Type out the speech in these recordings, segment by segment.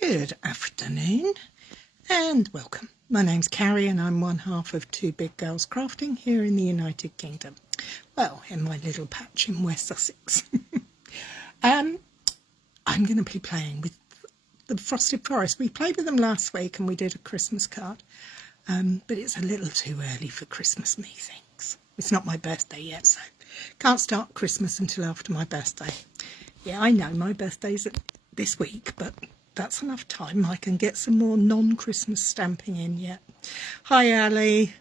Good afternoon and welcome. My name's Cary and I'm one half of Two Big Girls Crafting here in the United Kingdom. Well, in my little patch in West Sussex. I'm going to be playing with the Frosted Forest. We played with them last week and we did a Christmas card, but it's a little too early for Christmas, methinks. It's not my birthday yet, so can't start Christmas until after my birthday. Yeah, I know my birthday's this week, but that's enough time. I can get some more non-Christmas stamping in yet. Hi Ali,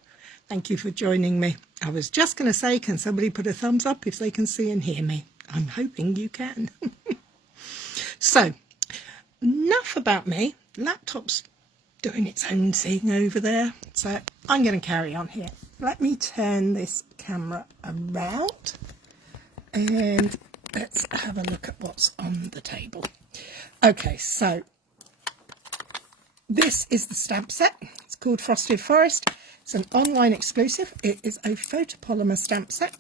thank you for joining me. I was just going to say, can somebody put a thumbs up if they can see and hear me? I'm hoping you can. So, enough about me. Laptop's doing its own thing over there, so I'm going to carry on here. Let me turn this camera around and let's have a look at what's on the table. Okay, so this is the stamp set. It's called Frosted Forest. It's an online exclusive. It is a photopolymer stamp set,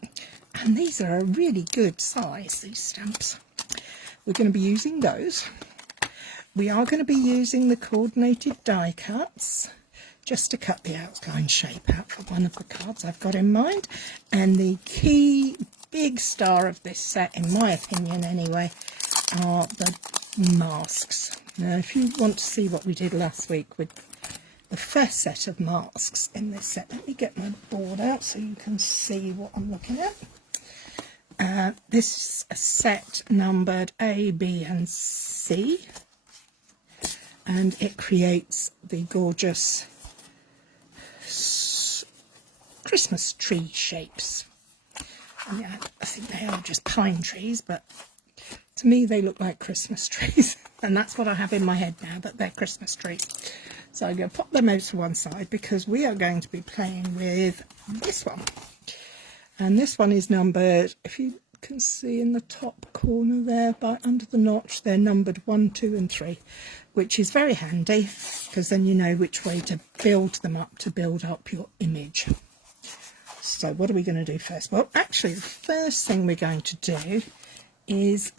and these are a really good size, these stamps. We're going to be using those. We are going to be using the coordinated die cuts just to cut the outline shape out for one of the cards I've got in mind. And the key big star of this set, in my opinion anyway, are the masks. Now, if you want to see what we did last week with the first set of masks in this set, let me get my board out so you can see what I'm looking at. This is a set numbered A, B and C, and it creates the gorgeous Christmas tree shapes. And yeah, I think they are just pine trees, but to me they look like Christmas trees. And that's what I have in my head now, that they're Christmas trees. So I'm going to pop them out to one side because we are going to be playing with this one. And this one is numbered, if you can see in the top corner there, by under the notch, they're numbered 1, 2 and 3, which is very handy because then you know which way to build them up to build up your image. So what are we going to do first? Well, actually the first thing we're going to do is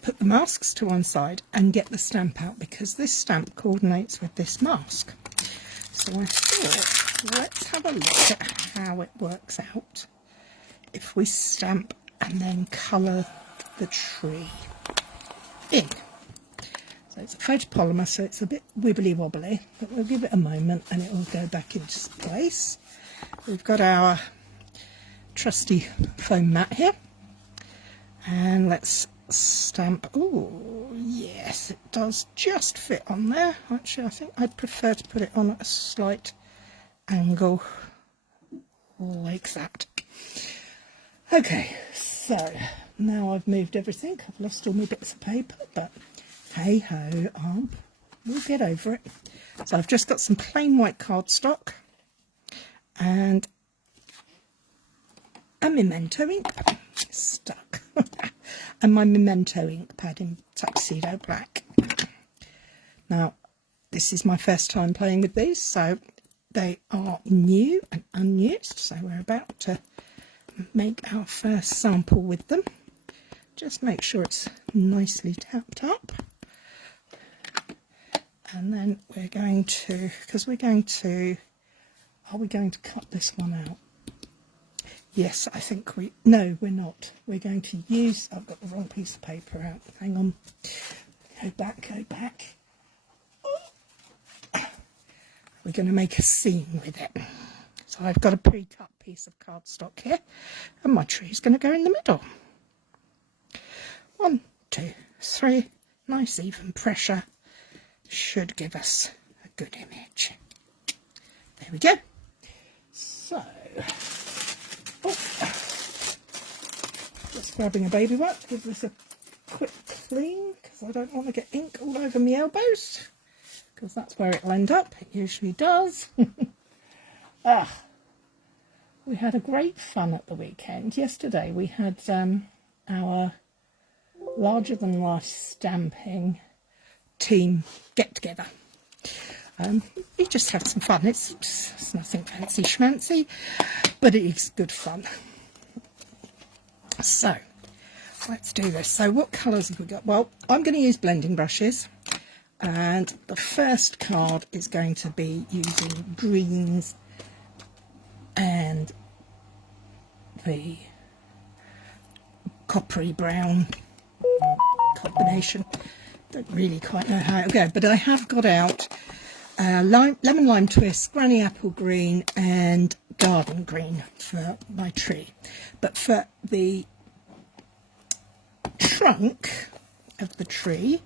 put the masks to one side and get the stamp out, because this stamp coordinates with this mask. So I thought, let's have a look at how it works out if we stamp and then colour the tree in. So it's a photopolymer, so it's a bit wibbly wobbly, but we'll give it a moment and it will go back into place. We've got our trusty foam mat here, and let's stamp. Oh yes, it does just fit on there. Actually, I think I'd prefer to put it on at a slight angle like that. Okay, so now I've moved everything. I've lost all my bits of paper, but hey ho, we'll get over it. So I've just got some plain white cardstock and a Memento ink stuck. And my Memento ink pad in Tuxedo Black. Now, this is my first time playing with these, so they are new and unused. So we're about to make our first sample with them. Just make sure it's nicely tapped up. And then we're going to, are we going to cut this one out? Yes, I think no, we're not. We're going to use, I've got the wrong piece of paper out. Hang on. Go back. We're going to make a scene with it. So I've got a pre-cut piece of cardstock here, and my tree is going to go in the middle. 1, 2, 3. Nice even pressure. Should give us a good image. There we go. So, just grabbing a baby wipe to give this a quick clean, because I don't want to get ink all over my elbows, because that's where it'll end up. It usually does. We had a great fun at the weekend. Yesterday we had our larger than life stamping team get together. We just had some fun. It's nothing fancy schmancy, but it is good fun. So let's do this. So what colours have we got? Well, I'm going to use blending brushes. And the first card is going to be using greens and the coppery brown combination. Don't really quite know how it'll go, but I have got out lemon lime twist, granny apple green and garden green for my tree. But for the trunk of the tree,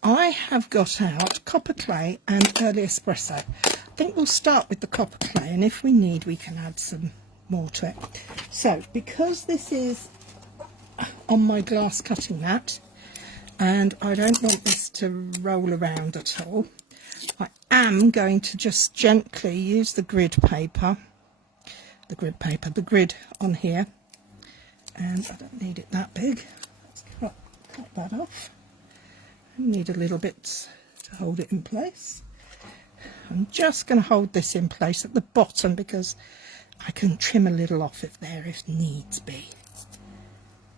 I have got out copper clay and early espresso. I think we'll start with the copper clay, and if we need we can add some more to it. So because this is on my glass cutting mat and I don't want this to roll around at all, I am going to just gently use the grid on here, and I don't need it that big. Let's cut that off. I need a little bit to hold it in place. I'm just going to hold this in place at the bottom because I can trim a little off it there if needs be.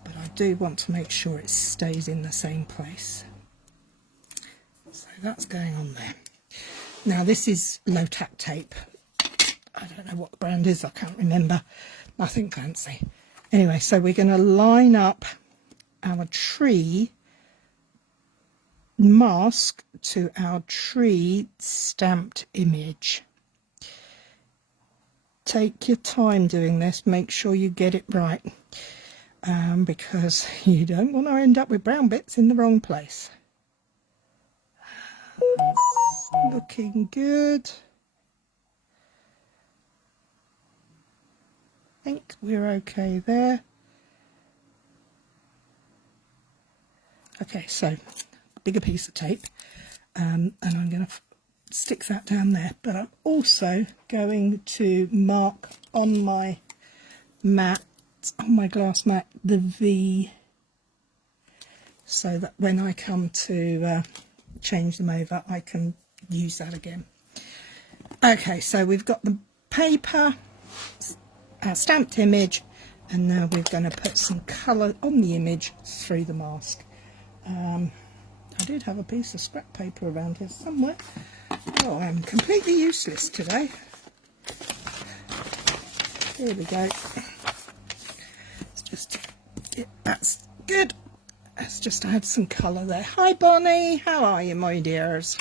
But I do want to make sure it stays in the same place. So that's going on there. Now this is low tack tape. I don't know what the brand is, I can't remember. Nothing fancy. Anyway, so we're going to line up our tree mask to our tree stamped image. Take your time doing this, make sure you get it right, because you don't want to end up with brown bits in the wrong place. That's looking good. I think we're okay there. Okay, so bigger piece of tape, and I'm going to stick that down there, but I'm also going to mark on my mat, on my glass mat, the V, so that when I come to change them over I can use that again. Okay, so we've got the paper, our stamped image, and now we're going to put some colour on the image through the mask. I did have a piece of scrap paper around here somewhere. Oh, I'm completely useless today. Here we go. It's just, that's good. Let's just add some colour there. Hi Bonnie, how are you my dears?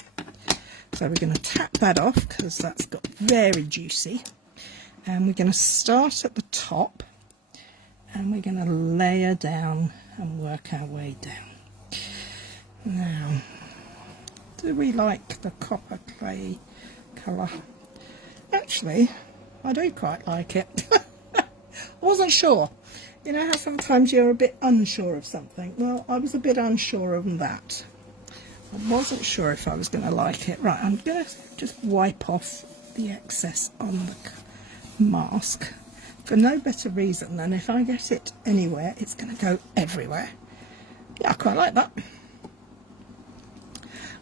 So we're going to tap that off because that's got very juicy. And we're going to start at the top and we're going to layer down and work our way down. Now, do we like the copper clay colour? Actually, I do quite like it. I wasn't sure. You know how sometimes you're a bit unsure of something? Well, I was a bit unsure of that. I wasn't sure if I was going to like it. Right, I'm going to just wipe off the excess on the mask for no better reason than if I get it anywhere, it's going to go everywhere. Yeah, I quite like that.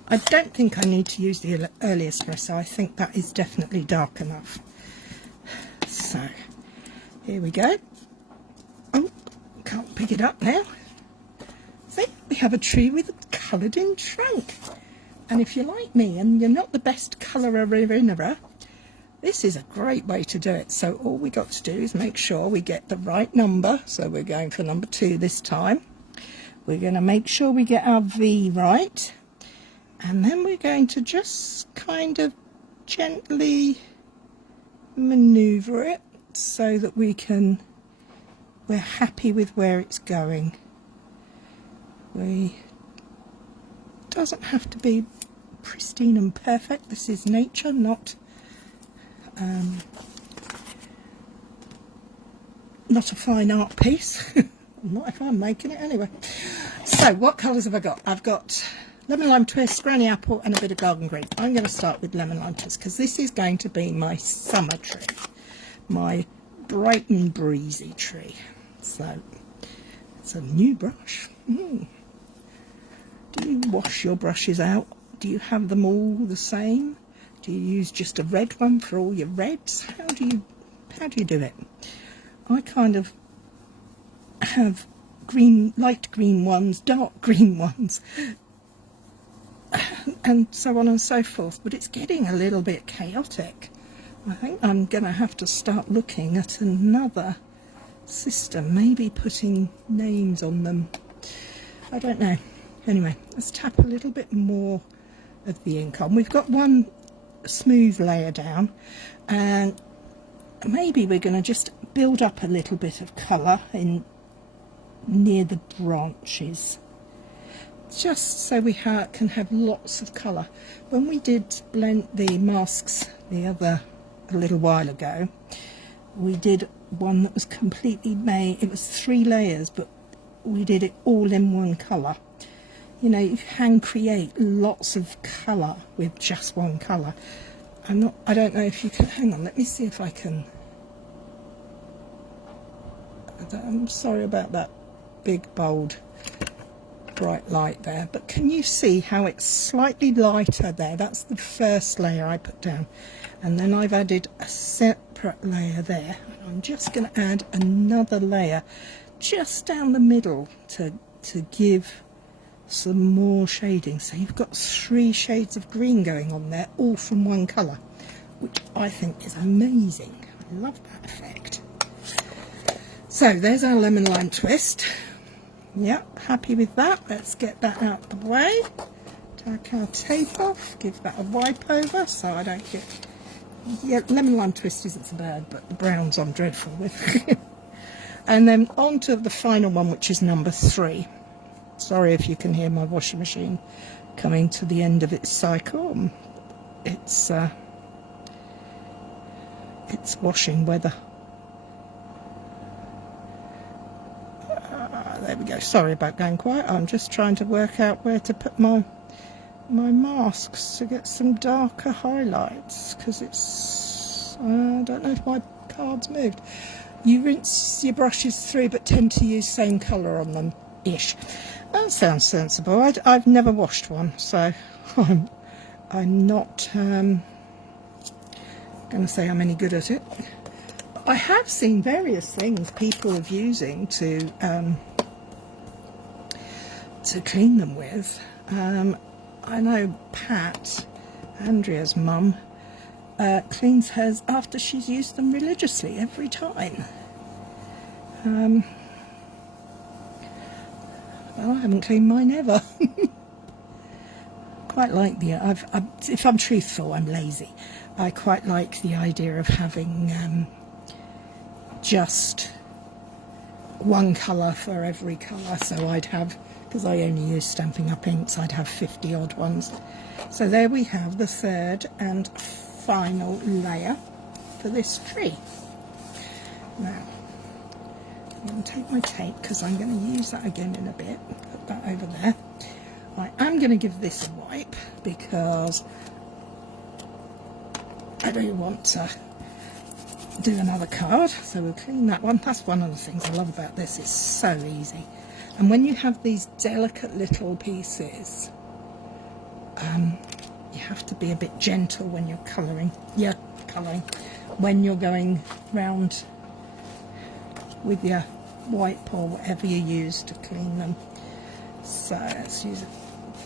I don't think I need to use the early espresso. I think that is definitely dark enough. So, here we go. Oh, can't pick it up now. See, we have a tree with a coloured in trunk. And if you're like me and you're not the best colourer, this is a great way to do it. So all we got to do is make sure we get the right number. So we're going for number 2 this time. We're going to make sure we get our V right. And then we're going to just kind of gently manoeuvre it so that we're happy with where it's going. Doesn't have to be pristine and perfect. This is nature, not a fine art piece. Not if I'm making it anyway. So what colours have I got? I've got lemon lime twist, granny apple and a bit of garden green. I'm going to start with lemon lime twist because this is going to be my summer tree, my bright and breezy tree. So it's a new brush. Do you wash your brushes out? Do you have them all the same? Do you use just a red one for all your reds? How do you do it? I kind of have light green ones, dark green ones, and so on and so forth, but it's getting a little bit chaotic. I think I'm going to have to start looking at another system, maybe putting names on them. I don't know. Anyway, let's tap a little bit more of the ink on. We've got one smooth layer down, and maybe we're going to just build up a little bit of colour in near the branches, just so we can have lots of colour. When we did blend the masks a little while ago, we did one that was completely made, it was 3 layers, but we did it all in one colour. You know, you can create lots of colour with just one colour. I don't know if you can, hang on, let me see if I can. I'm sorry about that big, bold, bright light there, but can you see how it's slightly lighter there? That's the first layer I put down, and then I've added a separate layer there. I'm just going to add another layer just down the middle to give some more shading. So you've got 3 shades of green going on there, all from one colour, which I think is amazing. I love that effect. So there's our lemon lime twist. Yep, happy with that. Let's get that out the way. Take our tape off, give that a wipe over so I don't get... Yeah, lemon lime twist isn't so bad, but the browns I'm dreadful with. And then on to the final one, which is number 3. Sorry if you can hear my washing machine coming to the end of its cycle. It's washing weather. There we go. Sorry about going quiet. I'm just trying to work out where to put my masks to get some darker highlights, because it's... I don't know if my card's moved. You rinse your brushes through but tend to use same colour on them ish. That sounds sensible. I've never washed one, so I'm not going to say I'm any good at it. I have seen various things people are using to clean them with. I know Pat, Andrea's mum, cleans hers after she's used them religiously every time. Well, I haven't cleaned mine ever. Quite like the... if I'm truthful, I'm lazy. I quite like the idea of having just one colour for every colour. So I'd have, because I only use Stampin' Up! Inks, I'd have 50 odd ones. So there we have the 3rd and final layer for this tree. Now, I'm going to take my tape because I'm going to use that again in a bit. Put that over there. I am going to give this a wipe because I don't want to do another card. So we'll clean that one. That's one of the things I love about this. It's so easy. And when you have these delicate little pieces, you have to be a bit gentle when you're colouring. Yeah, colouring. When you're going round with your wipe or whatever you use to clean them. So let's use a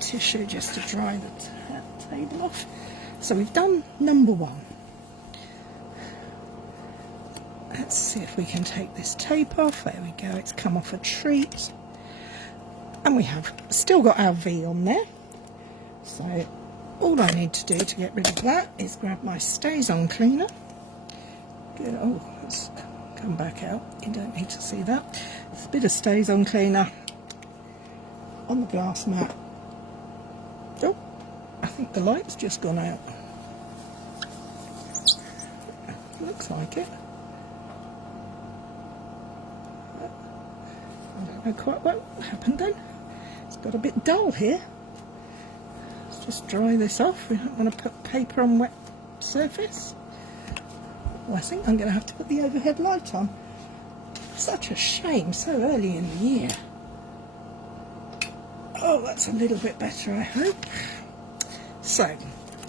tissue just to dry the table off. So we've done number 1. Let's see if we can take this tape off. There we go, it's come off a treat. And we have still got our V on there. So all I need to do to get rid of that is grab my Stays On cleaner. Good. Oh, let's come back out. You don't need to see that. It's a bit of Stays On cleaner on the glass mat. Oh, I think the light's just gone out. Looks like it. I don't know quite what happened then. It's got a bit dull here. Let's just dry this off. We don't want to put paper on wet surface. Well, I think I'm going to have to put the overhead light on. Such a shame, so early in the year. Oh, that's a little bit better, I hope. So,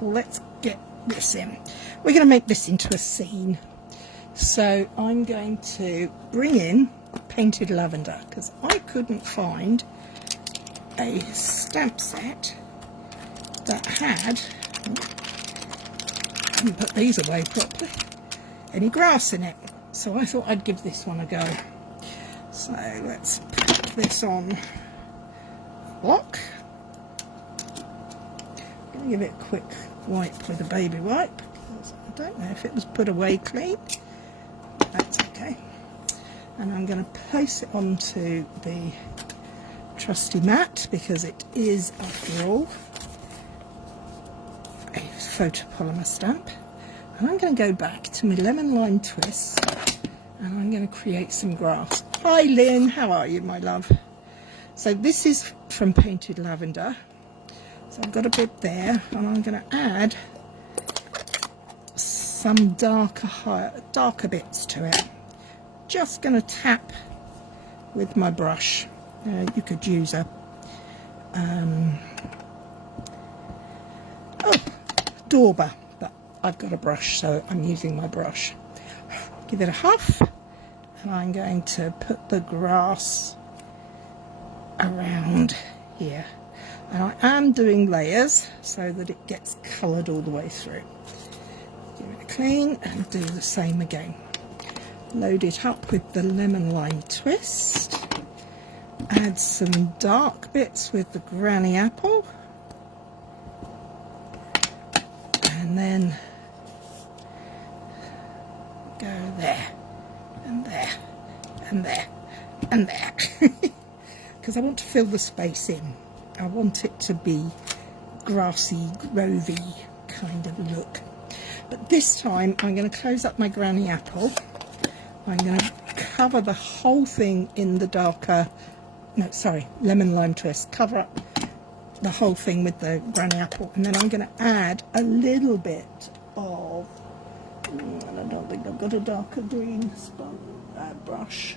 let's get this in. We're going to make this into a scene. So, I'm going to bring in Painted Lavender, because I couldn't find a stamp set that had, I haven't put these away properly, any grass in it. So I thought I'd give this one a go. So let's put this on block. I'm going to give it a quick wipe with a baby wipe, because I don't know if it was put away clean. That's okay. And I'm going to place it onto the trusty mat, because it is, after all, a photopolymer stamp. And I'm going to go back to my lemon lime twist, and I'm going to create some grass. Hi Lynn, how are you, my love? So this is from Painted Lavender. So I've got a bit there, and I'm going to add some darker bits to it. Just going to tap with my brush. You could use a dauber, but I've got a brush, so I'm using my brush. Give it a huff, and I'm going to put the grass around here. And I am doing layers so that it gets coloured all the way through. Give it a clean and do the same again. Load it up with the lemon lime twist. Add some dark bits with the granny apple. And then go there, and there, and there, and there. Because I want to fill the space in. I want it to be grassy, grovey kind of look. But this time I'm going to close up my granny apple. I'm going to cover the whole thing in the darker, no, sorry, lemon lime twist. Cover up the whole thing with the granny apple, and then I'm going to add a little bit of, and I don't think I've got a darker green brush.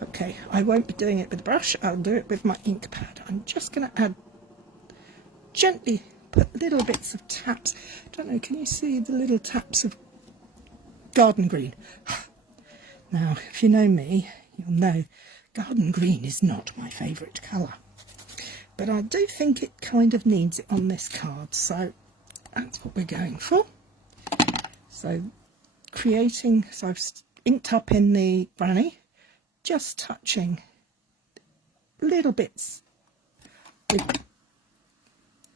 Okay, I won't be doing it with the brush, I'll do it with my ink pad. I'm just going to add, gently put little bits of taps. I don't know, can you see the little taps of garden green? Now, if you know me, you'll know garden green is not my favourite colour. But I do think it kind of needs it on this card, so that's what we're going for. So I've inked up in the granny, just touching little bits with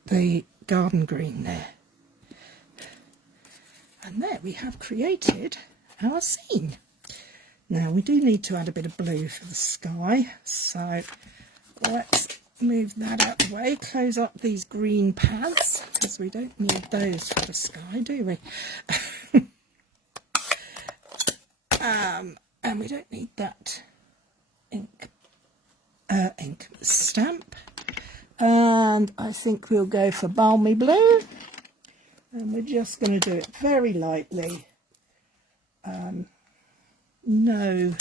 the garden green there. And there we have created our scene. Now we do need to add a bit of blue for the sky, so let's move that out of the way, close up these green pads, because we don't need those for the sky, do we? And we don't need that ink stamp. And I think we'll go for balmy blue, and we're just going to do it very lightly. No,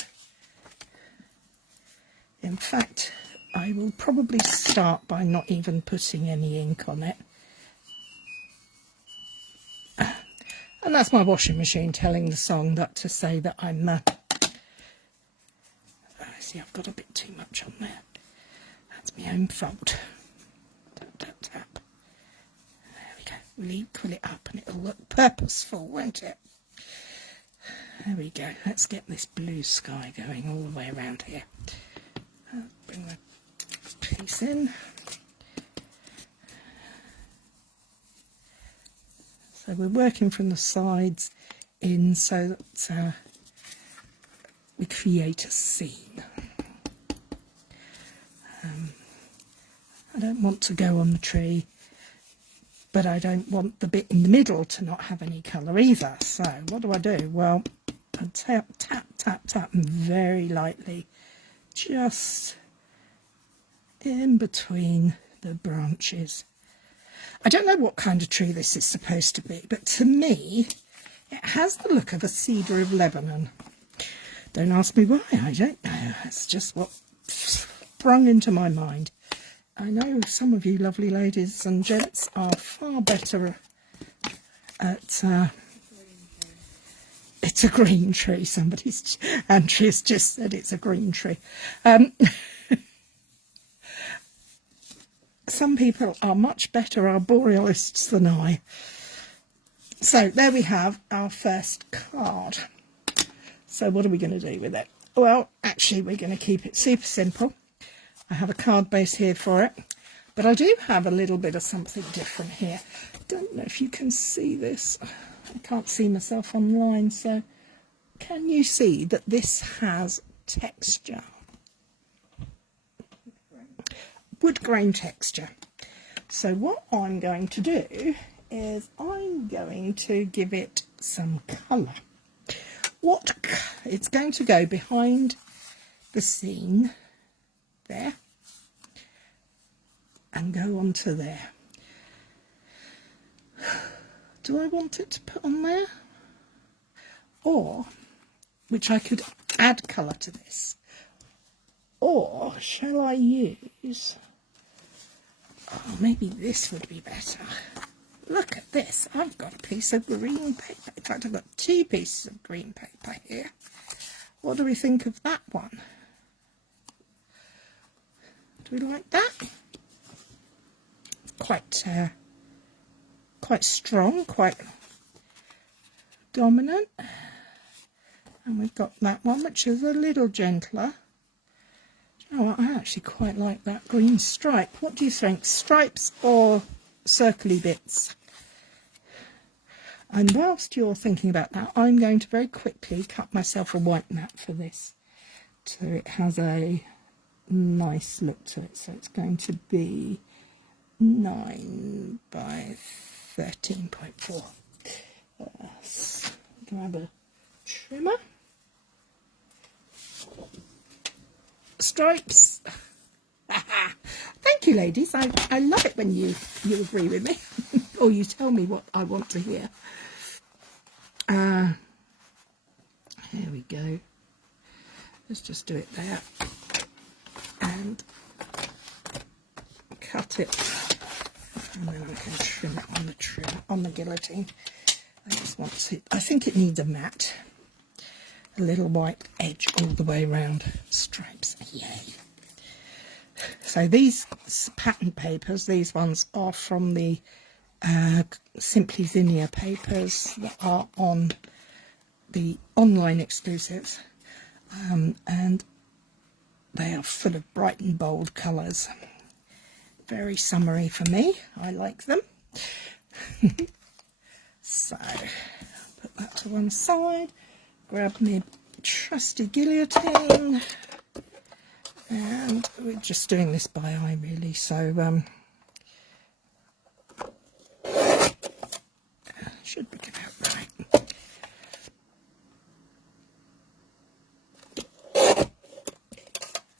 in fact, I will probably start by not even putting any ink on it. And that's my washing machine telling the song that to say that I'm see, I've got a bit too much on there. That's my own fault. Tap, tap, tap. There we go. We'll equal it up and it'll look purposeful, won't it? There we go. Let's get this blue sky going all the way around here. Bring the piece in. So we're working from the sides in so that we create a scene. I don't want to go on the tree, but I don't want the bit in the middle to not have any colour either. So what do? Well, I tap, tap, tap, tap, and very lightly, just in between the branches. I don't know what kind of tree this is supposed to be, but to me, it has the look of a cedar of Lebanon. Don't ask me why, I don't know. It's just what sprung into my mind. I know some of you lovely ladies and gents are far better at... it's a green tree. Andrea's just said it's a green tree. some people are much better arborealists than I. So there we have our first card. So what are we going to do with it? Well, actually, we're going to keep it super simple. I have a card base here for it, but I do have a little bit of something different here. Don't know if you can see this. I can't see myself online, so can you see that this has texture? Wood grain texture. So what I'm going to do is I'm going to give it some colour. It's going to go behind the scene there and go onto there. Do I want it to put on there? Or, which I could add colour to this. Or shall I use, oh, maybe this would be better. Look at this, I've got a piece of green paper. In fact, I've got 2 pieces of green paper here. What do we think of that one? Do we like that? Quite strong, quite dominant. And we've got that one, which is a little gentler. Do you know what? I actually quite like that green stripe. What do you think? Stripes or circly bits? And whilst you're thinking about that, I'm going to very quickly cut myself a white mat for this. So it has a nice look to it. So it's going to be 9 by 13.4. Grab a trimmer. Stripes. Thank you, ladies. I love it when you agree with me or you tell me what I want to hear. Here we go. Let's just do it there and cut it, and then I can trim it on the guillotine. I just want to. I think it needs a mat, a little white edge all the way around. Stripes, yay! So these pattern papers, these ones are from the Simply Zinnia papers that are on the online exclusives, and they are full of bright and bold colours. Very summery for me. I like them. So put that to one side, grab my trusty guillotine, and we're just doing this by eye really, so should be about right.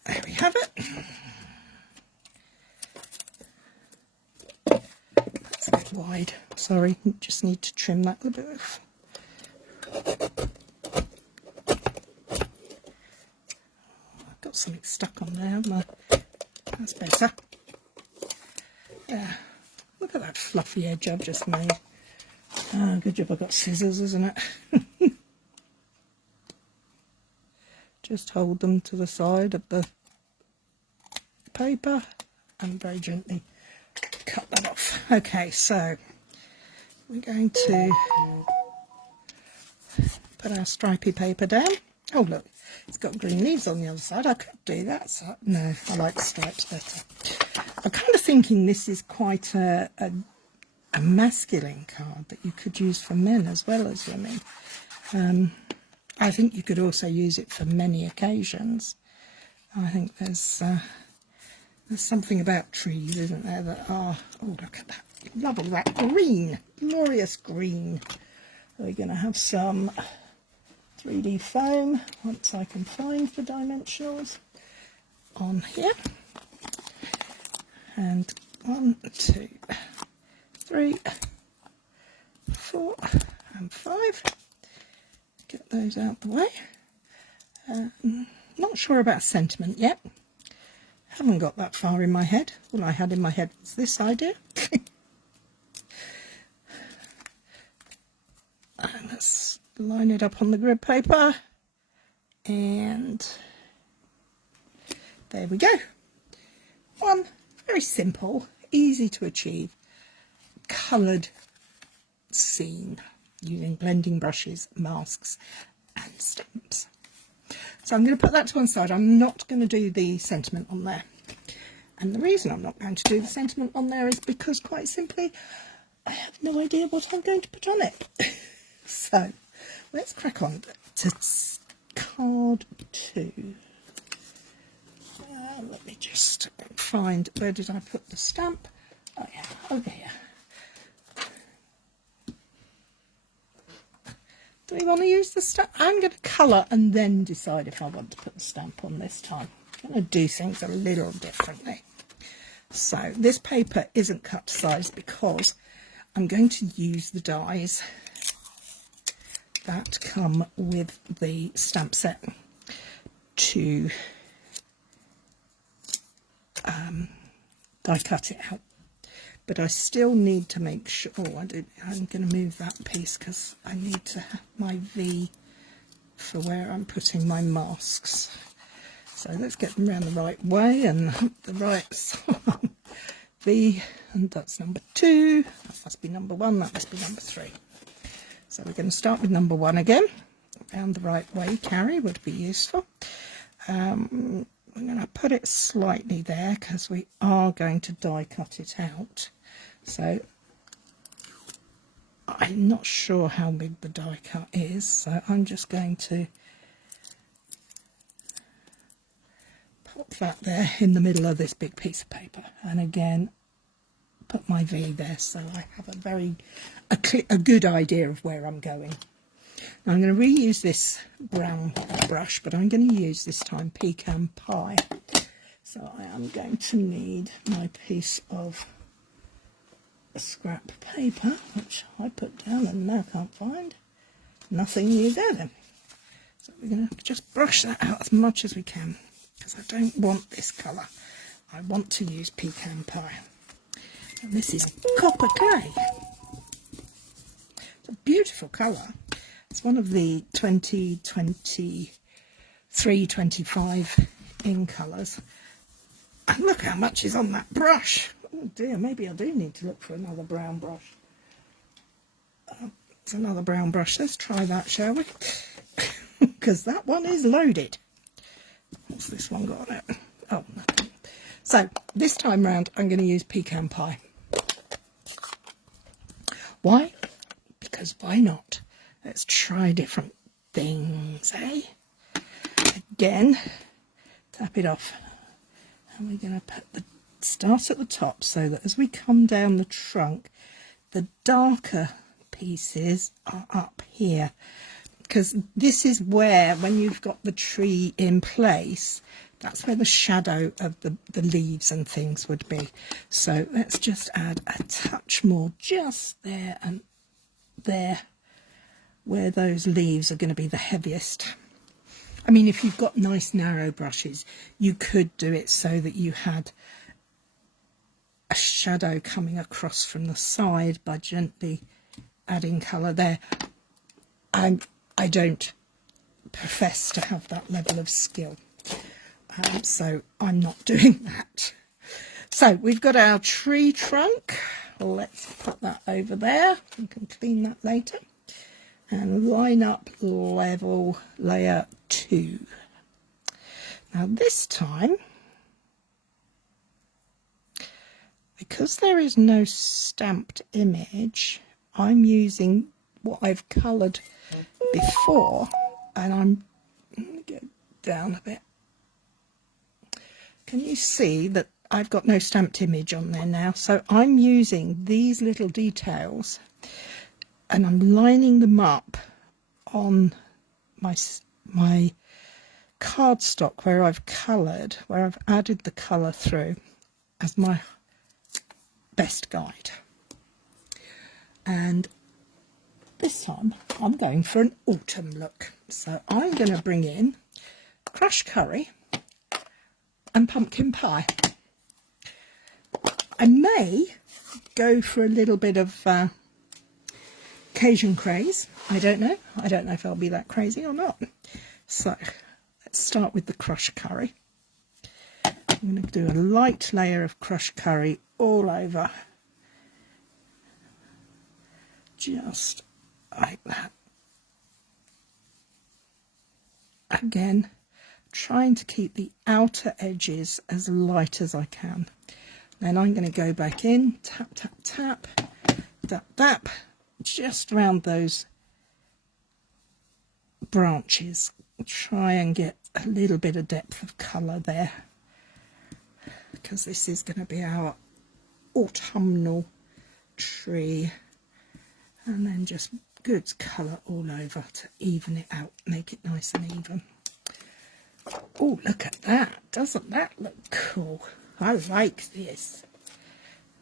There we have it. That's a bit wide, sorry, just need to trim that a little bit off. I've got something stuck on there, haven't I? That's better. Yeah, look at that fluffy edge I've just made. Oh, good job I've got scissors, isn't it? Just hold them to the side of the paper and very gently cut that off. Okay, so we're going to put our stripy paper down. Oh look, it's got green leaves on the other side. I could do that. So, no, I like stripes better. I'm kind of thinking this is quite a masculine card that you could use for men as well as women. I think you could also use it for many occasions. I think there's something about trees, isn't there, that are, oh look at that, love all that green, glorious green. We're going to have some 3D foam once I can find the dimensionals on here. And 1, 2, 3, 4 and 5. Get those out the way. Not sure about sentiment yet. Haven't got that far in my head. All I had in my head was this idea. And let's line it up on the grid paper. And there we go. One very simple, easy to achieve coloured scene using blending brushes, masks and stamps. So I'm going to put that to one side. I'm not going to do the sentiment on there. And the reason I'm not going to do the sentiment on there is because, quite simply, I have no idea what I'm going to put on it. So let's crack on to card 2. Let me just find, where did I put the stamp? Oh yeah, over here. Do we want to use the stamp? I'm going to colour and then decide if I want to put the stamp on this time. I'm going to do things a little differently. So this paper isn't cut to size because I'm going to use the dies that come with the stamp set to die cut it out, but I still need to make sure. I'm going to move that piece because I need to have my V for where I'm putting my masks. So let's get them around the right way and the right side. V, and that's number 2. That must be number 1. That must be number 3. So we're going to start with number 1 again. Round the right way, Cary would be useful. I'm going to put it slightly there because we are going to die cut it out. So I'm not sure how big the die cut is, so I'm just going to pop that there in the middle of this big piece of paper, and again put my V there so I have a good idea of where I'm going. Now I'm going to reuse this brown brush, but I'm going to use this time Pecan Pie. So I am going to need my piece of scrap paper, which I put down and now can't find. Nothing new there then. So we're going to just brush that out as much as we can, because I don't want this colour. I want to use Pecan Pie. And this is Copper Clay. It's a beautiful colour. It's one of the 2023-25 in colours. And look how much is on that brush. Oh dear, maybe I do need to look for another brown brush. It's another brown brush. Let's try that, shall we? Because that one is loaded. What's this one got on it? Oh, nothing. So this time round, I'm going to use Pecan Pie. Why? Because why not? Let's try different things, eh? Again, tap it off. And we're going to put the start at the top so that as we come down the trunk, the darker pieces are up here. Because this is where, when you've got the tree in place, that's where the shadow of the leaves and things would be. So let's just add a touch more just there and there, where those leaves are going to be the heaviest. I mean, if you've got nice narrow brushes, you could do it so that you had a shadow coming across from the side by gently adding colour there. I don't profess to have that level of skill, so I'm not doing that. So we've got our tree trunk. Let's put that over there. We can clean that later. And line up level layer 2. Now this time, because there is no stamped image, I'm using what I've coloured before, and I'm going to go down a bit. Can you see that I've got no stamped image on there now? So I'm using these little details and I'm lining them up on my cardstock where I've coloured, where I've added the colour through as my best guide. And this time I'm going for an autumn look. So I'm going to bring in crushed curry and pumpkin pie. I may go for a little bit of Cajun craze. I don't know if I'll be that crazy or not. So let's start with the crushed curry. I'm going to do a light layer of crushed curry all over, just like that. Again, trying to keep the outer edges as light as I can. Then I'm going to go back in, tap, tap, tap, tap, tap, just around those branches. Try and get a little bit of depth of colour there, because this is going to be our autumnal tree. And then just good colour all over to even it out, make it nice and even. Oh, look at that. Doesn't that look cool? I like this.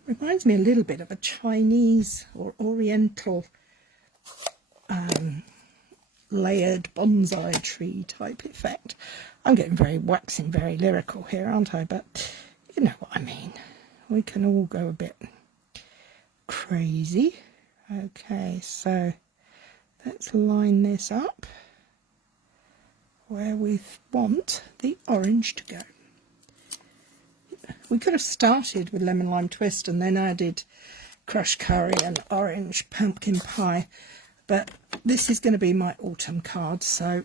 Reminds me a little bit of a Chinese or Oriental layered bonsai tree type effect. I'm getting waxing very lyrical here, aren't I? But you know what I mean. We can all go a bit crazy. Okay, so let's line this up where we want the orange to go. We could have started with lemon lime twist and then added crushed curry and orange pumpkin pie, but this is going to be my autumn card, so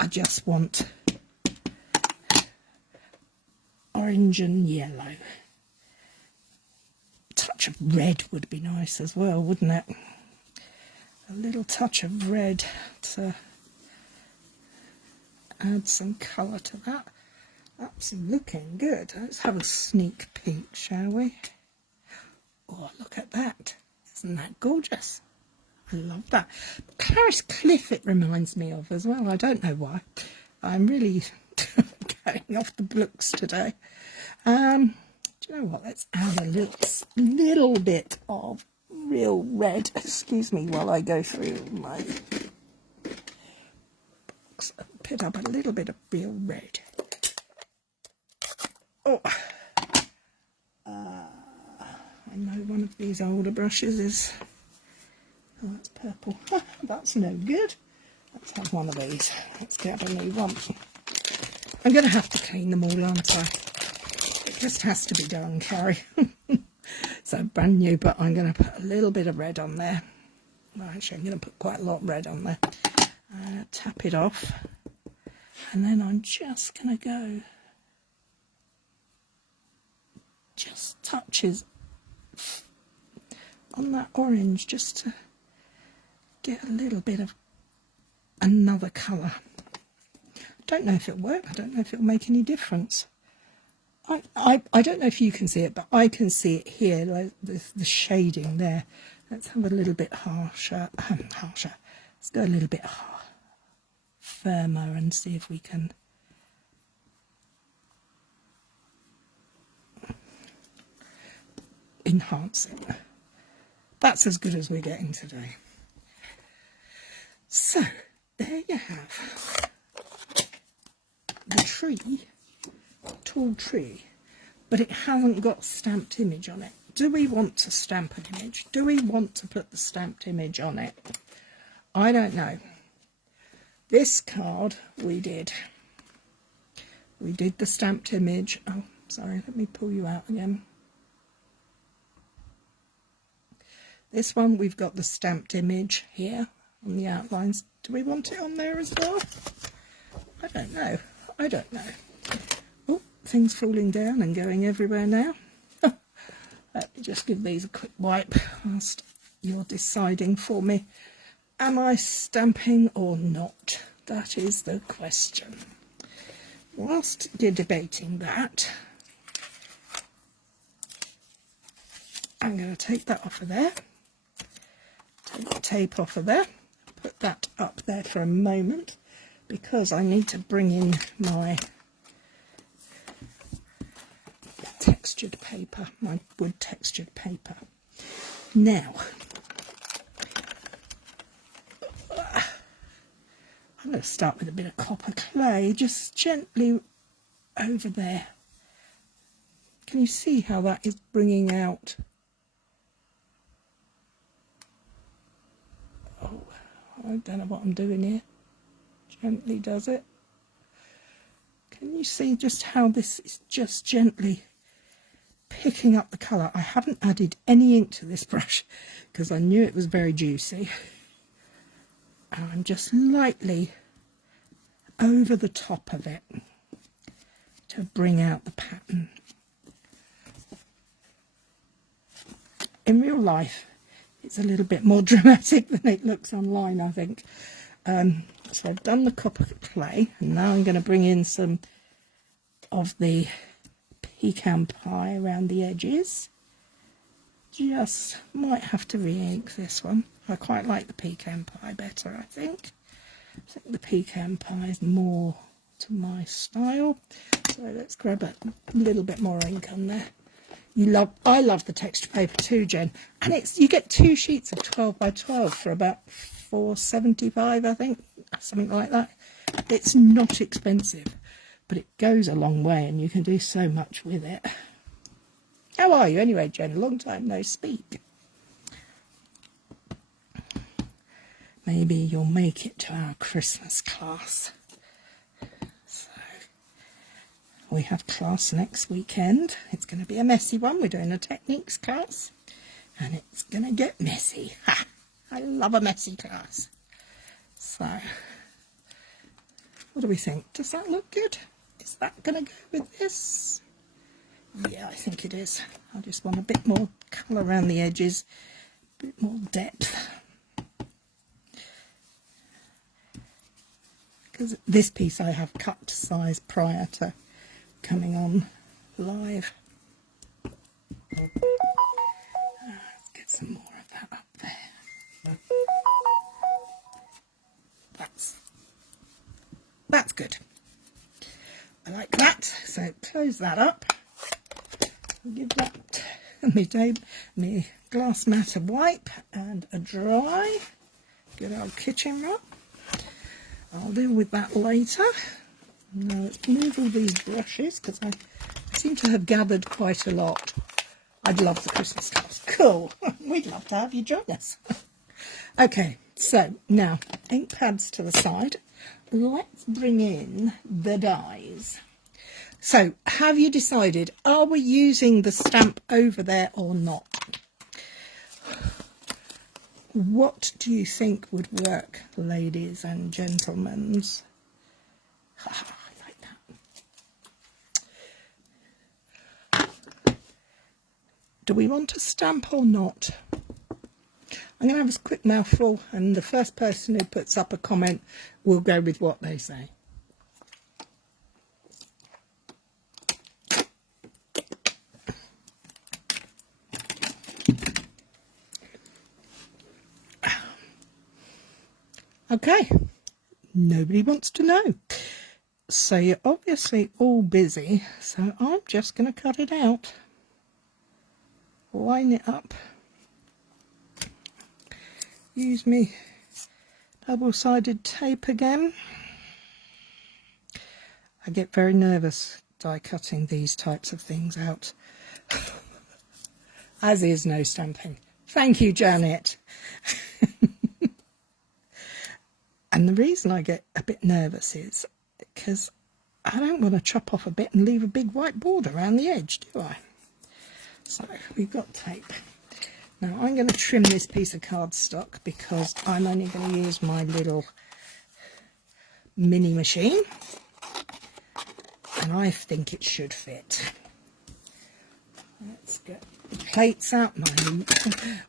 I just want orange and yellow. A touch of red would be nice as well, wouldn't it? A little touch of red to add some colour to that. That's looking good. Let's have a sneak peek, shall we? Oh, look at that. Isn't that gorgeous? I love that. Clarice Cliff it reminds me of as well. I don't know why. I'm really going off the books today. Do you know what? Let's add a little bit of real red. Excuse me while I go through my box. Put up a little bit of real red. Oh, I know one of these older brushes is, oh, that's purple. That's no good. Let's have one of these. Let's get a new one. I'm going to have to clean them all, aren't I? It just has to be done, Cary. So brand new, but I'm going to put a little bit of red on there. Well, actually, I'm going to put quite a lot of red on there. Tap it off. And then I'm just going to go just touches on that orange just to get a little bit of another colour. I don't know if it'll work. I don't know if it'll make any difference. I don't know if you can see it, but I can see it here, like the shading there. Let's have a little bit harsher. Let's go a little bit firmer and see if we can enhance it. That's as good as we're getting today. So there you have the tree, tall tree, but it hasn't got a stamped image on it. Do we want to stamp an image? Do we want to put the stamped image on it? I don't know. This card we did. We did the stamped image. Oh, sorry, let me pull you out again. This one, we've got the stamped image here on the outlines. Do we want it on there as well? I don't know. I don't know. Oh, things falling down and going everywhere now. Let me just give these a quick wipe whilst you're deciding for me. Am I stamping or not? That is the question. Whilst you're debating that, I'm going to take that off of there. Take the tape off of there, put that up there for a moment because I need to bring in my textured paper, my wood textured paper. Now, I'm going to start with a bit of copper clay, just gently over there. Can you see how that is bringing out? Oh, I don't know what I'm doing here. Gently does it. Can you see just how this is just gently picking up the colour. I haven't added any ink to this brush because I knew it was very juicy. And I'm just lightly over the top of it to bring out the pattern. In real life, it's a little bit more dramatic than it looks online, I think. So I've done the copper clay, and now I'm going to bring in some of the pecan pie around the edges. Just might have to re-ink this one. I quite like the pecan pie better, I think. I think the pecan pie is more to my style. So let's grab a little bit more ink on there. I love the texture paper too, Jen. And you get 2 sheets of 12 by 12 for about £4.75, I think, something like that. It's not expensive, but it goes a long way and you can do so much with it. How are you anyway, Jen? Long time no speak. Maybe you'll make it to our Christmas class. So we have class next weekend. It's going to be a messy one. We're doing a techniques class and it's going to get messy. Ha! I love a messy class. So what do we think? Does that look good? Is that going to go with this? Yeah, I think it is. I just want a bit more colour around the edges, a bit more depth. Because this piece I have cut to size prior to coming on live. Let's get some more of that up there. That's good. I like that. So close that up. Give that me glass mat a wipe and a dry. Good old kitchen rub. I'll deal with that later. Now let's move all these brushes because I seem to have gathered quite a lot. I'd love the Christmas class. Cool. We'd love to have you join us. Okay, so now ink pads to the side. Let's bring in the dies. So, have you decided, are we using the stamp over there or not? What do you think would work, ladies and gentlemen? I like that. Do we want a stamp or not? I'm going to have a quick mouthful, and the first person who puts up a comment will go with what they say. Okay, nobody wants to know. So you're obviously all busy, so I'm just going to cut it out. Line it up. Use me double-sided tape again. I get very nervous die cutting these types of things out. As is no stamping. Thank you, Janet. And the reason I get a bit nervous is because I don't want to chop off a bit and leave a big white border around the edge, do I? So we've got tape. Now I'm going to trim this piece of cardstock because I'm only going to use my little mini machine. And I think it should fit. Let's get the plates out. My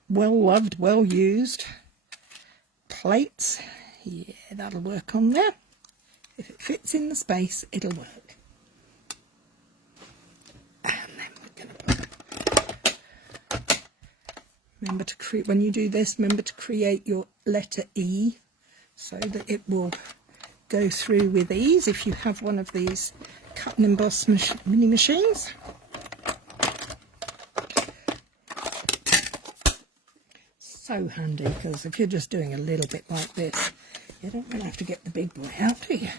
well-loved, well-used plates. Yeah, that'll work on there. If it fits in the space, it'll work. And then we're going to put... Remember to create, when you do this, remember to create your letter E so that it will go through with ease if you have one of these cut and emboss mini machines. So handy, because if you're just doing a little bit like this, you don't really have to get the big boy out, do you?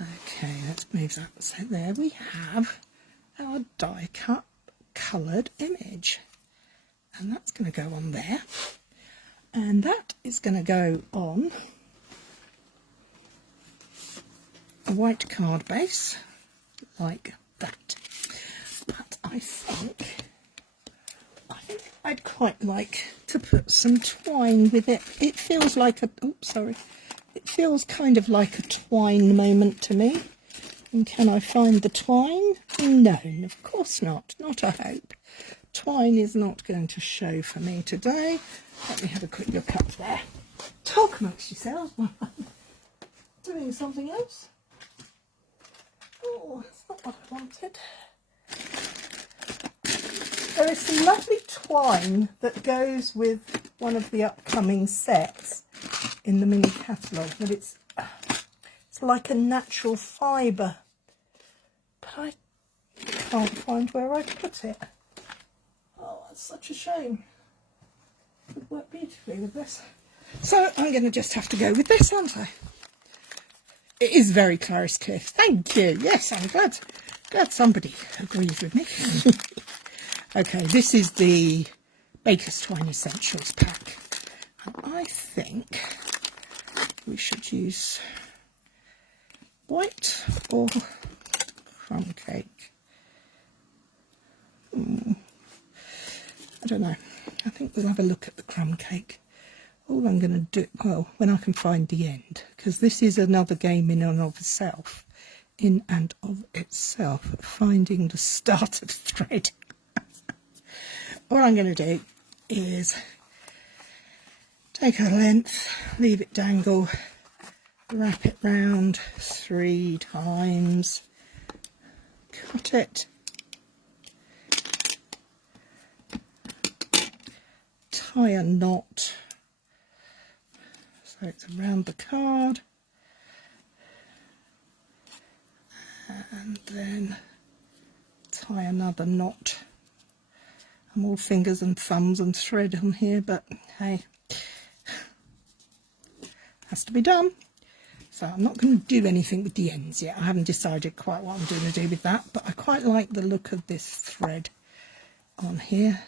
Okay, let's move that. So there we have our die cut coloured image. And that's going to go on there. And that is going to go on a white card base, like that. But I think I'd quite like to put some twine with it. It feels like a, oops, sorry. It feels kind of like a twine moment to me. And can I find the twine? No, of course not. Not a hope. Twine is not going to show for me today. Let me have a quick look up there. Talk amongst yourselves while I'm doing something else. Oh, that's not what I wanted. There is some lovely twine that goes with one of the upcoming sets in the mini catalogue, but it's like a natural fibre, but I can't find where I put it. Oh, that's such a shame. It would work beautifully with this. So I'm going to just have to go with this, aren't I? It is very Clarice Cliff. Thank you. Yes, I'm glad somebody agrees with me. Okay, this is the Baker's Twine Essentials pack. And I think we should use white or crumb cake. I don't know. I think we'll have a look at the crumb cake. All I'm going to do, well, when I can find the end, because this is another game in and of itself, finding the start of thread. What I'm going to do is take a length, leave it dangle, wrap it round 3 times, cut it, tie a knot so it's around the card, and then tie another knot. I'm all fingers and thumbs and thread on here, but hey, has to be done. So I'm not going to do anything with the ends yet. I haven't decided quite what I'm going to do with that, but I quite like the look of this thread on here.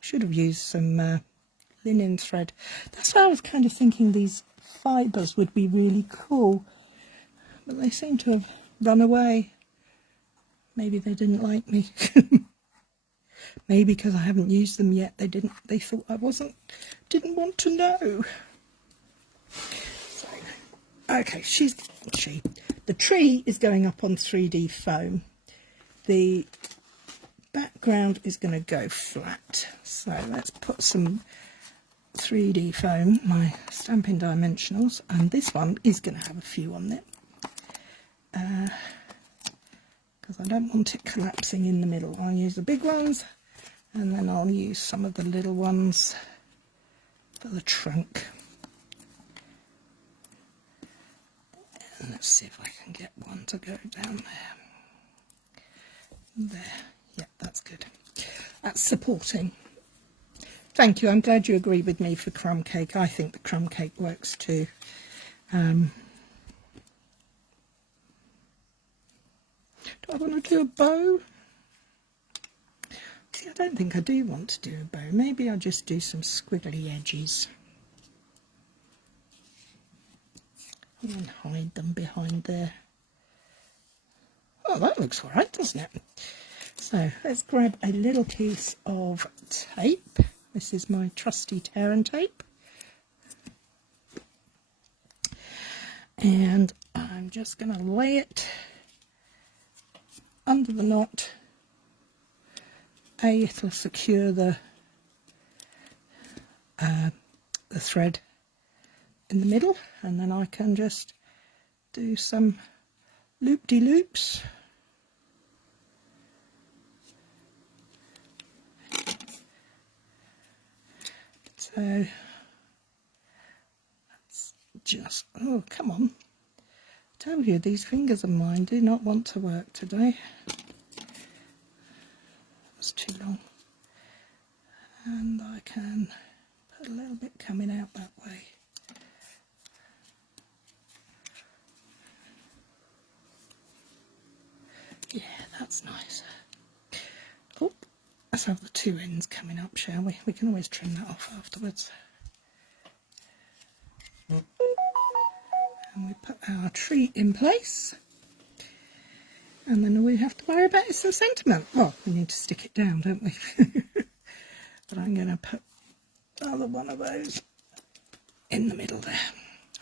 Should have used some linen thread. That's why I was kind of thinking these fibres would be really cool, but they seem to have run away. Maybe they didn't like me. Maybe because I haven't used them yet, they thought I didn't want to know. So, okay, the tree is going up on 3D foam. The background is going to go flat. So let's put some 3D foam, my Stampin' Dimensionals, and this one is going to have a few on it. Because I don't want it collapsing in the middle. I'll use the big ones, and then I'll use some of the little ones for the trunk. And let's see if I can get one to go down there. There, yeah, that's good. That's supporting. Thank you, I'm glad you agree with me for crumb cake. I think the crumb cake works too. Do I want to do a bow? See, I don't think I do want to do a bow. Maybe I'll just do some squiggly edges. And then hide them behind there. Oh, that looks all right, doesn't it? So let's grab a little piece of tape. This is my trusty tear and tape. And I'm just going to lay it under the knot. It'll secure the thread in the middle, and then I can just do some loop-de-loops. So that's just, oh, come on. I tell you, these fingers of mine do not want to work today. It's too long. And I can put a little bit coming out that way. Yeah, that's nice. Oh, let's have the two ends coming up, shall we? We can always trim that off afterwards. And we put our tree in place. And then all we have to worry about is some sentiment. Well, we need to stick it down, don't we? But I'm going to put another one of those in the middle there.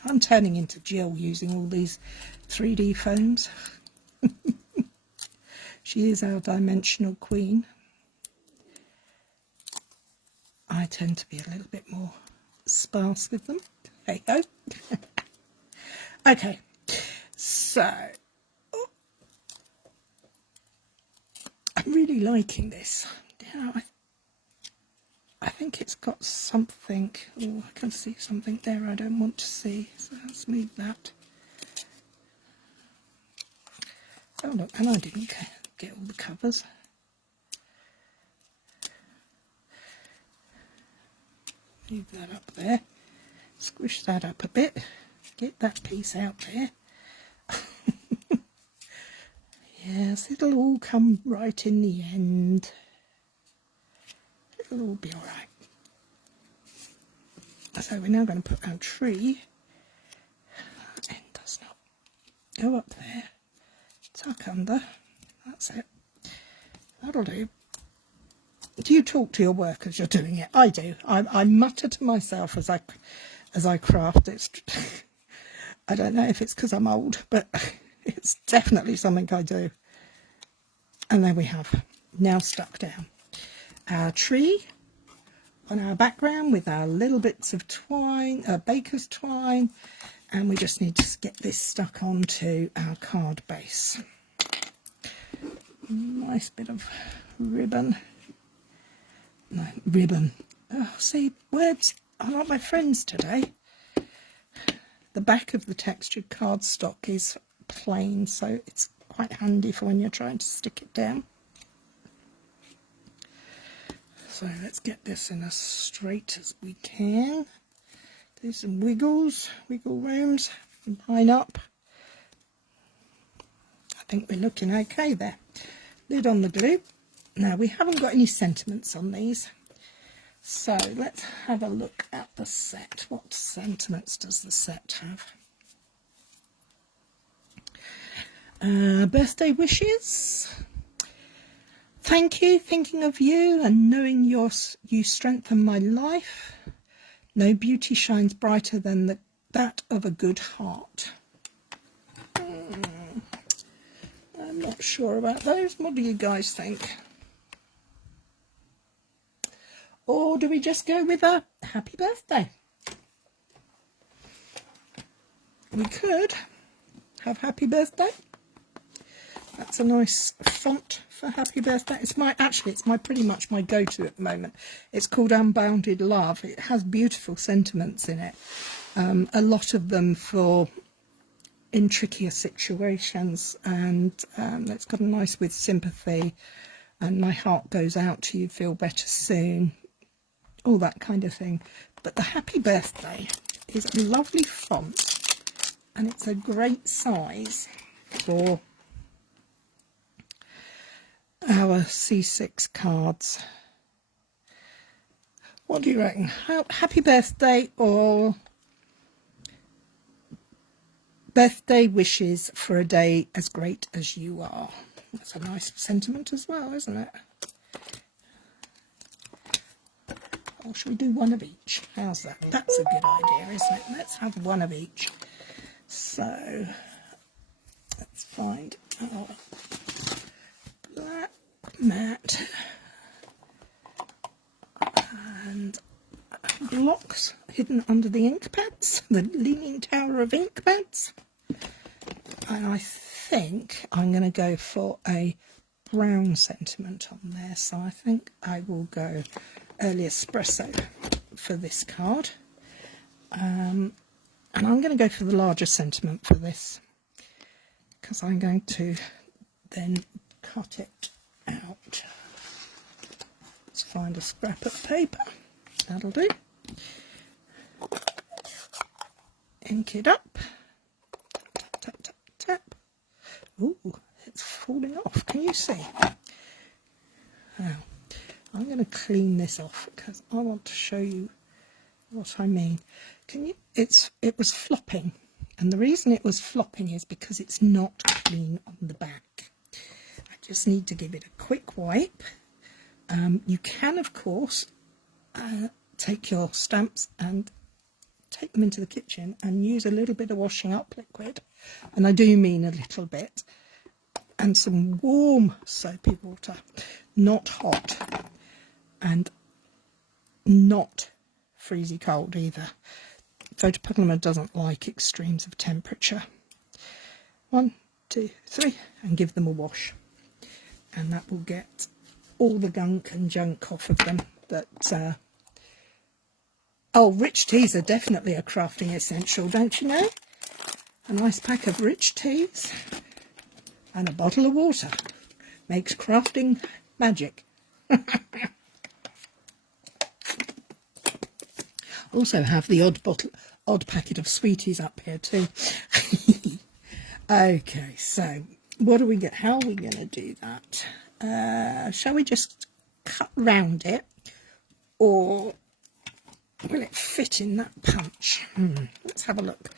I'm turning into Jill using all these 3D foams. She is our dimensional queen. I tend to be a little bit more sparse with them. There you go. Okay, so I'm really liking this. Yeah, I think it's got something. Oh, I can see something there I don't want to see, so let's move that. Oh look, and I didn't get all the covers. Move that up there. Squish that up a bit. Get that piece out there. Yes, it'll all come right in the end. It'll all be all right. So we're now going to put our tree. That end does not go up there. Tuck under. That's it. That'll do. Do you talk to your work as you're doing it? I do. I mutter to myself as I craft. It's I don't know if it's because I'm old, but it's definitely something I do. And there we have, now stuck down, our tree on our background with our little bits of twine, baker's twine, and we just need to get this stuck onto our card base. Nice bit of ribbon. No, ribbon. Oh, see, words are not my friends today. The back of the textured cardstock is plain, so it's quite handy for when you're trying to stick it down. So let's get this in as straight as we can. Do some wiggle rooms, line up. I think we're looking okay there. Lid on the glue. Now we haven't got any sentiments on these, so let's have a look at the set. What sentiments does the set have? Birthday wishes. Thank you, thinking of you and knowing you strengthen my life. No beauty shines brighter than that of a good heart. I'm not sure about those. What do you guys think? Or do we just go with a happy birthday? We could have happy birthday. That's a nice font for happy birthday. It's pretty much my go-to at the moment. It's called Unbounded Love. It has beautiful sentiments in it. A lot of them for in trickier situations, and it's got a nice with sympathy and my heart goes out to you, feel better soon, all that kind of thing. But the happy birthday is a lovely font and it's a great size for our C6 cards. What do you reckon? Happy birthday or birthday wishes for a day as great as you are? That's a nice sentiment as well, isn't it? Or should we do one of each? How's that? That's a good idea, isn't it? Let's have one of each. So let's find our black mat and blocks hidden under the ink pads, the Leaning Tower of ink pads. And I think I'm going to go for a brown sentiment on there, so I think I will go early espresso for this card. And I'm going to go for the larger sentiment for this, because I'm going to then cut it out. Let's find a scrap of paper. That'll do. Ink it up. Tap, tap, tap. Ooh, it's falling off. Can you see? Now, I'm going to clean this off because I want to show you what I mean. It was flopping, and the reason it was flopping is because it's not clean on the back. Just need to give it a quick wipe. You can, of course, take your stamps and take them into the kitchen and use a little bit of washing up liquid, and I do mean a little bit, and some warm soapy water, not hot and not freezy cold either. Photopolymer doesn't like extremes of temperature. 1, 2, 3, and give them a wash, and that will get all the gunk and junk off of them. That oh, rich teas are definitely a crafting essential, don't you know? A nice pack of rich teas and a bottle of water makes crafting magic. Also have the odd packet of sweeties up here too. Okay, so what do we get? How are we going to do that? Shall we just cut round it, or will it fit in that punch? Let's have a look.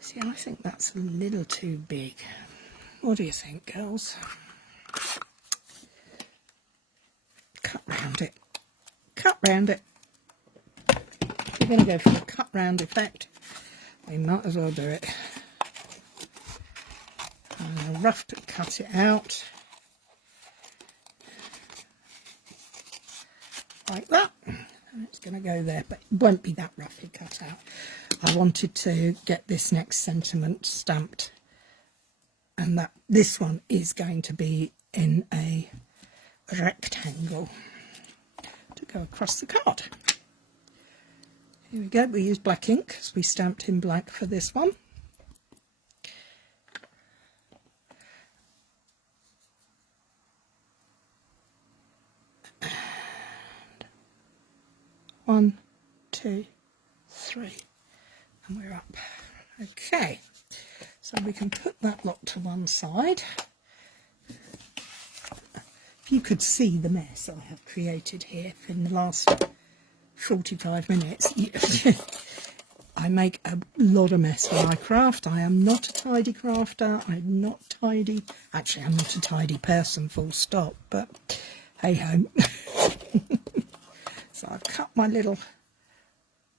See, I think that's a little too big. What do you think, girls? Cut round it. Cut round it. If you're going to go for a cut round effect, we might as well do it. And I'll rough to cut it out. Like that. And it's going to go there, but it won't be that roughly cut out. I wanted to get this next sentiment stamped, and that this one is going to be in a rectangle to go across the card. Here we go. We use black ink because we stamped in black for this one. And 1, 2, 3, and we're up. Okay, so we can put that lot to one side. If you could see the mess I have created here in the last 45 minutes, I make a lot of mess when I craft. I am not a tidy crafter. I'm not tidy. Actually, I'm not a tidy person, full stop, but hey ho. So I've cut my little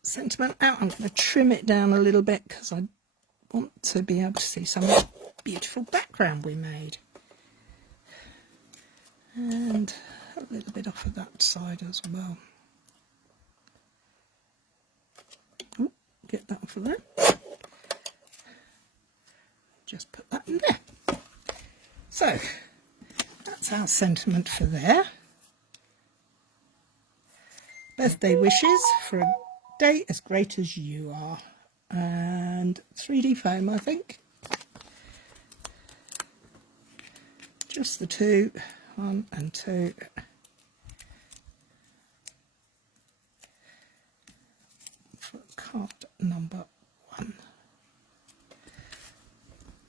sentiment out. I'm going to trim it down a little bit because I want to be able to see some of the beautiful background we made. And a little bit off of that side as well. Ooh, get that off of there. Just put that in there. So that's our sentiment for there. Birthday wishes for a day as great as you are. And 3D foam, I think. Just the two. 1 and 2. For card number 1.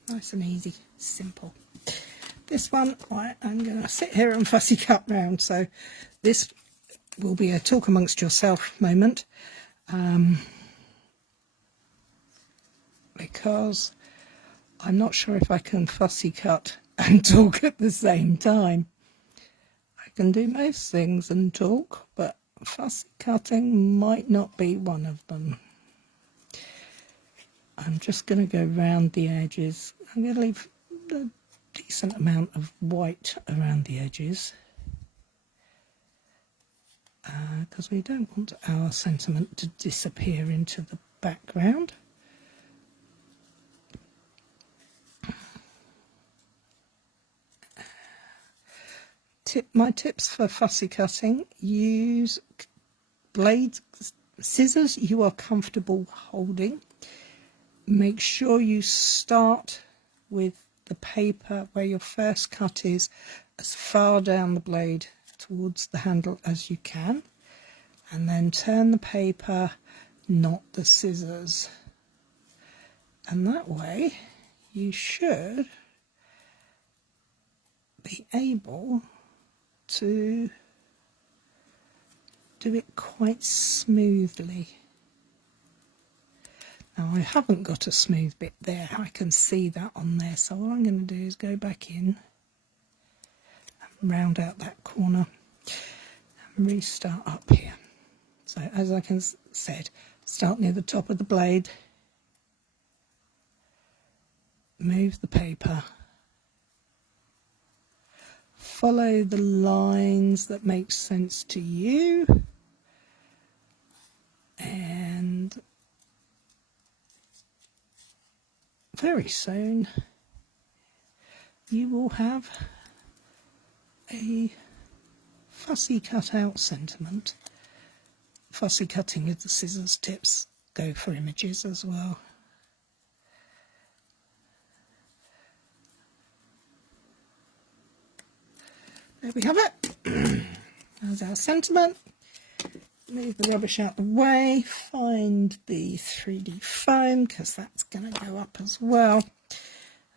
Nice and easy, simple. This one, I'm going to sit here and fussy cut round, so this will be a talk amongst yourself moment, because I'm not sure if I can fussy cut and talk at the same time. I can do most things and talk, but fussy cutting might not be one of them. I'm just going to go round the edges. I'm going to leave a decent amount of white around the edges, because we don't want our sentiment to disappear into the background. My tips for fussy cutting: use blades, scissors you are comfortable holding. Make sure you start with the paper where your first cut is as far down the blade towards the handle as you can, and then turn the paper, not the scissors, and that way you should be able to do it quite smoothly. Now I haven't got a smooth bit there, I can see that on there, so all I'm going to do is go back in and round out that corner and restart up here. So as I said, start near the top of the blade, move the paper, follow the lines that make sense to you, and very soon you will have a fussy cut out sentiment. Fussy cutting with the scissors tips go for images as well. There we have it. There's our sentiment. Move the rubbish out the way. Find the 3D foam because that's going to go up as well.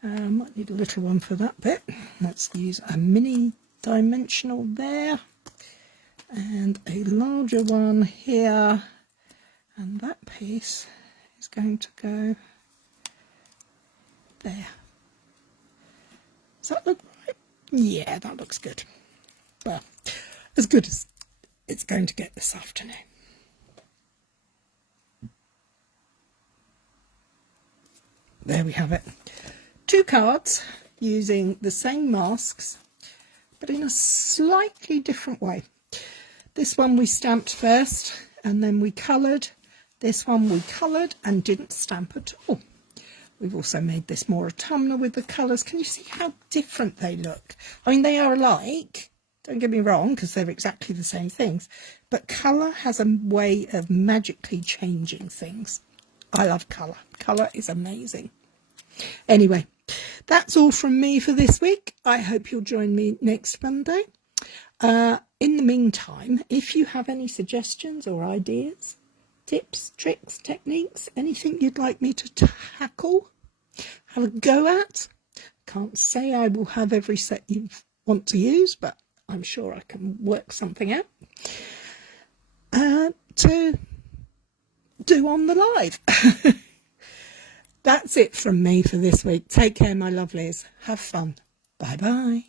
Might need a little one for that bit. Let's use a mini dimensional there and a larger one here, and that piece is going to go there. Does that look right? Yeah, that looks good. Well, as good as it's going to get this afternoon. There we have it. 2 cards using the same masks, but in a slightly different way. This one we stamped first and then we coloured. This one we coloured and didn't stamp at all. We've also made this more autumnal with the colours. Can you see how different they look? I mean, they are alike, don't get me wrong, because they're exactly the same things. But colour has a way of magically changing things. I love colour. Colour is amazing. Anyway, that's all from me for this week. I hope you'll join me next Monday. In the meantime, if you have any suggestions or ideas, tips, tricks, techniques, anything you'd like me to tackle, have a go at, can't say I will have every set you want to use, but I'm sure I can work something out to do on the live. That's it from me for this week. Take care, my lovelies. Have fun. Bye bye.